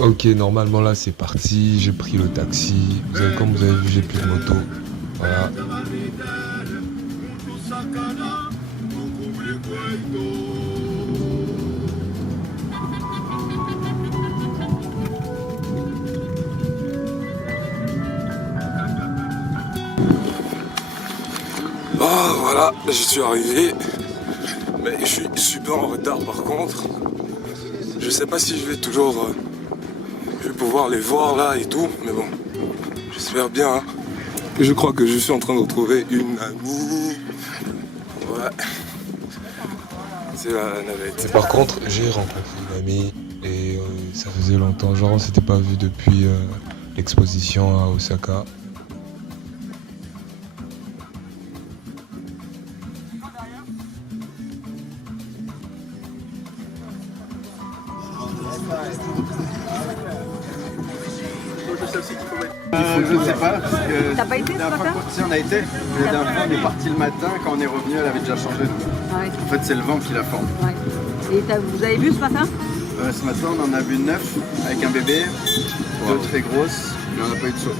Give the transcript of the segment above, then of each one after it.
Ok, normalement là c'est parti, j'ai pris le taxi. Comme vous avez vu, j'ai plus de moto. Voilà. Oh voilà, je suis arrivé. Mais je suis super en retard par contre. Je sais pas si je vais toujours je vais pouvoir les voir là et tout, mais bon, j'espère bien. Hein. Je crois que je suis en train de retrouver une amie. Ouais, c'est la navette. Mais par contre, j'ai rencontré une amie et ça faisait longtemps. Genre, on s'était pas vu depuis l'exposition à Osaka. Je sais pas, parce que T'as pas été ce matin? si on a été, mais la dernière fois on est parti le matin, quand on est revenu elle avait déjà changé. Ah ouais. En fait c'est le vent qui la forme. Ouais. Et vous avez vu ce matin? Ce matin on en a vu 9 avec un bébé, 2 très grosses, mais on n'a pas eu de saut.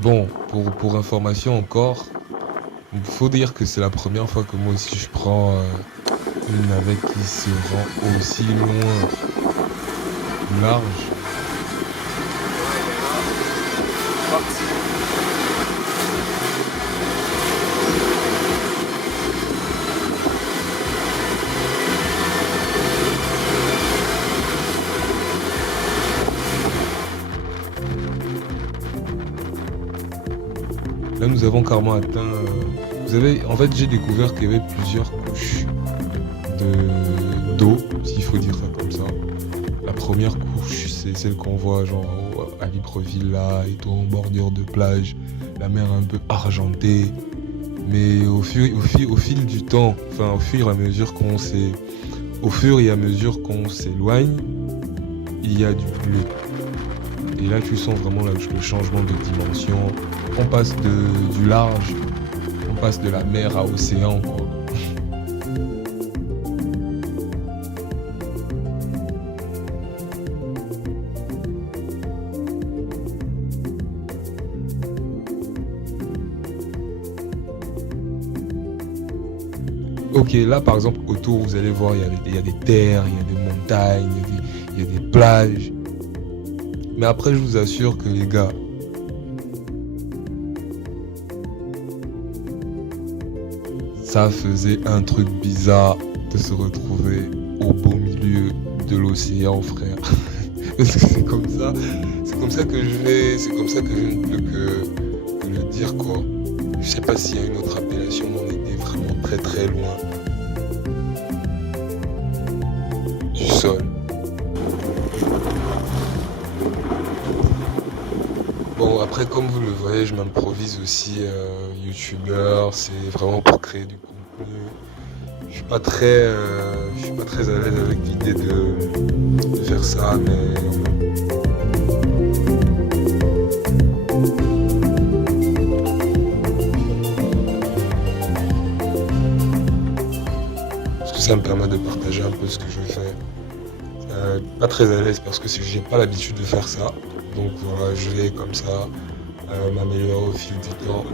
Bon, pour information encore, il faut dire que c'est la première fois que moi aussi je prends une navette qui se rend aussi loin, large. Là, nous avons carrément atteint. En fait, j'ai découvert qu'il y avait plusieurs couches d'eau, s'il faut dire ça comme ça. La première couche, c'est celle qu'on voit genre à Libreville là, et tout en bordure de plage, la mer un peu argentée. Mais au fil du temps, enfin au fur et à mesure qu'on s'éloigne, il y a du bleu. Et là, tu sens vraiment le changement de dimension. On passe du large, on passe de la mer à océan, quoi. Ok, là par exemple, autour, vous allez voir, il y a des terres, il y a des montagnes, il y a des plages. Mais après, je vous assure que les gars, ça faisait un truc bizarre de se retrouver au beau milieu de l'océan, frère. Parce que c'est comme ça que je ne peux que le dire, quoi. Je sais pas s'il y a une autre appellation, mais on était vraiment très très loin du sol. Bon, après, comme vous le voyez, je m'improvise aussi youtubeur, c'est vraiment pour créer du contenu. Je suis pas très à l'aise avec l'idée de faire ça, mais parce que ça me permet de partager un peu ce que je fais. Pas très à l'aise parce que j'ai pas l'habitude de faire ça. Donc voilà, je vais comme ça m'améliorer au fil du temps.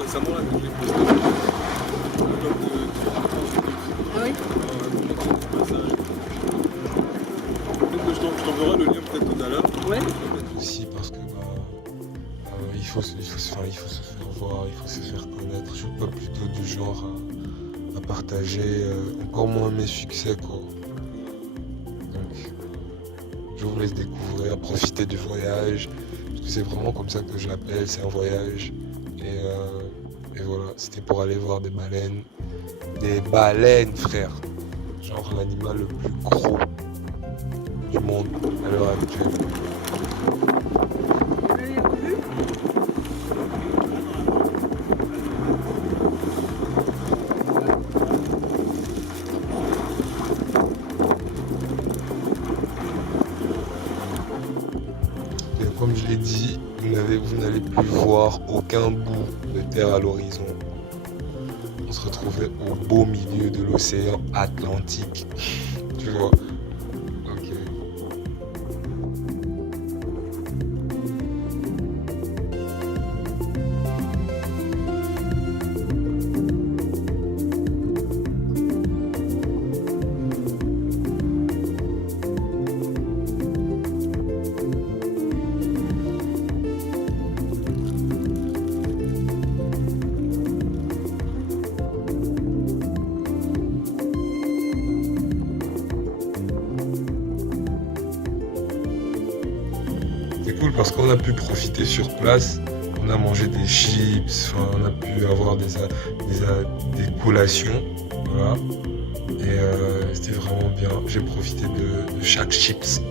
Récemment, là, quand j'ai posté le blog de Oui. je t'enverrai le lien peut-être tout à l'heure. Ouais. Aussi parce que il faut se faire voir, il faut se faire connaître. Je suis pas plutôt du genre à partager encore moins mes succès, quoi. Je vous laisse découvrir, profiter du voyage, parce que c'est vraiment comme ça que je l'appelle, c'est un voyage. Et voilà, c'était pour aller voir des baleines. Des baleines, frère. Genre l'animal le plus gros du monde à l'heure actuelle. Vous l'avez revu? Comme je l'ai dit, vous n'allez plus voir voir aucun bout de terre à l'horizon. On se retrouvait au beau milieu de l'océan Atlantique. Tu vois? Ok. C'est cool parce qu'on a pu profiter sur place, on a mangé des chips, enfin, on a pu avoir des collations, voilà. Et c'était vraiment bien. J'ai profité de chaque chips,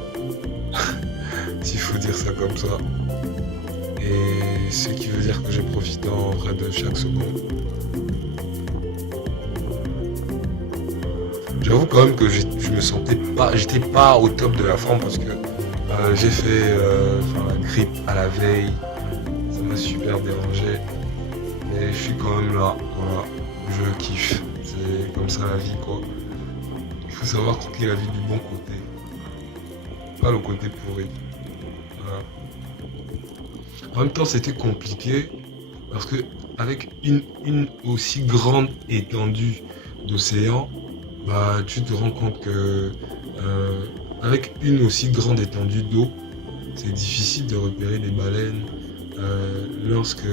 s'il faut dire ça comme ça. Et ce qui veut dire que j'ai profité en vrai de chaque seconde. J'avoue quand même que je me sentais pas, j'étais pas au top de la forme parce que j'ai fait la grippe à la veille, ça m'a super dérangé, mais je suis quand même là, voilà, je kiffe, c'est comme ça la vie quoi. Il faut savoir croquer la vie du bon côté, pas le côté pourri. Voilà. En même temps c'était compliqué parce que avec une aussi grande étendue d'océan, bah tu te rends compte que avec une aussi grande étendue d'eau, c'est difficile de repérer des baleines lorsque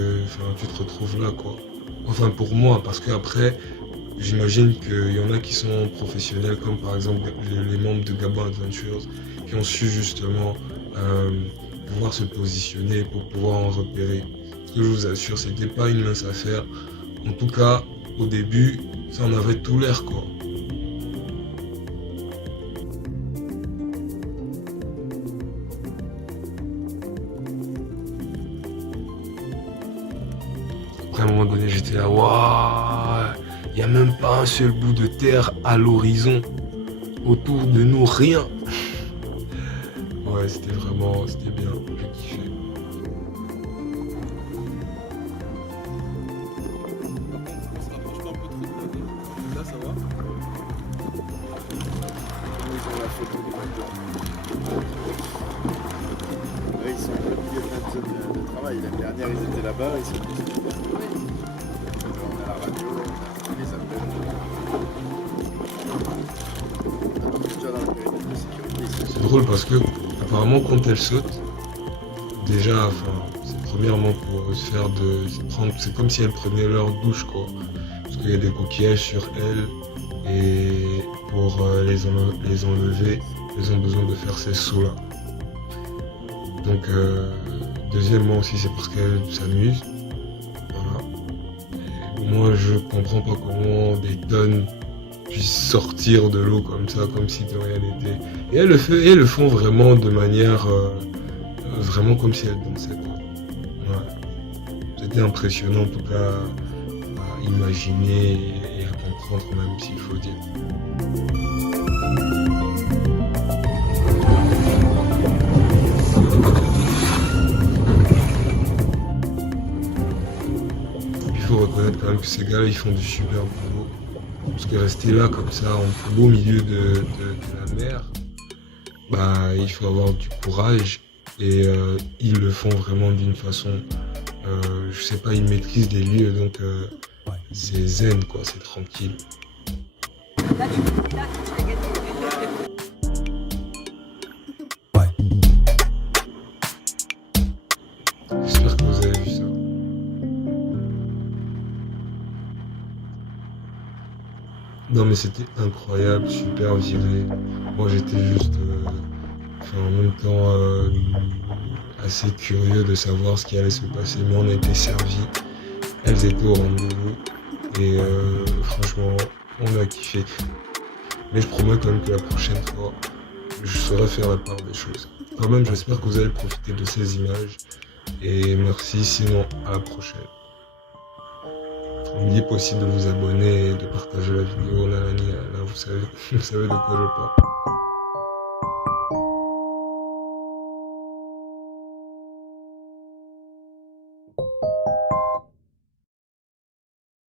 tu te retrouves là quoi. Enfin pour moi, parce qu'après, j'imagine qu'il y en a qui sont professionnels, comme par exemple les membres de Gabon Adventures, qui ont su justement pouvoir se positionner pour pouvoir en repérer. Ce que je vous assure, c'était pas une mince affaire. En tout cas, au début, ça en avait tout l'air quoi. Après, à un moment donné, j'étais là, waouh, il n'y a même pas un seul bout de terre à l'horizon. Autour de nous, rien. Ouais, c'était bien, j'ai kiffé. On se rapproche pas un peu trop de la ville. Là, ça va. Ils ont la photo du bateau. Là, ils sont au milieu de notre zone de travail. L'année dernière, ils étaient là-bas, ils sont tous là-bas. On a la radio, on les appelle. On est déjà dans le périmètre de sécurité ici. C'est drôle parce que, apparemment, quand elle saute, déjà, c'est premièrement pour se faire c'est comme si elle prenait leur douche, quoi. Parce qu'il y a des coquillages sur elle, et pour les enlever, ils ont besoin de faire ces sauts-là. Donc, deuxièmement aussi, c'est parce qu'elle s'amuse. Voilà. Et moi, je comprends pas comment des tonnes puissent sortir de l'eau comme ça, comme si de rien n'était. Et elles le font vraiment de manière, vraiment comme si elles dansaient. Ouais. C'était impressionnant en tout cas à imaginer et à comprendre même s'il faut dire. Il faut reconnaître quand même que ces gars-là ils font du super boulot. Parce que rester là comme ça en beau milieu de la mer, bah il faut avoir du courage et ils le font vraiment d'une façon, je sais pas, ils maîtrisent les lieux donc c'est zen quoi, c'est tranquille. Là, tu l'as gagné. J'espère que vous avez vu ça. Non mais c'était incroyable, super viré. Moi j'étais juste, en même temps, assez curieux de savoir ce qui allait se passer. Mais on a été servis, elles étaient au rendez-vous et franchement on a kiffé. Mais je promets quand même que la prochaine fois, je saurai faire la part des choses. Quand même j'espère que vous allez profiter de ces images et merci, sinon à la prochaine. N'oubliez pas aussi de vous abonner et de partager la vidéo, là, vous savez de quoi je parle.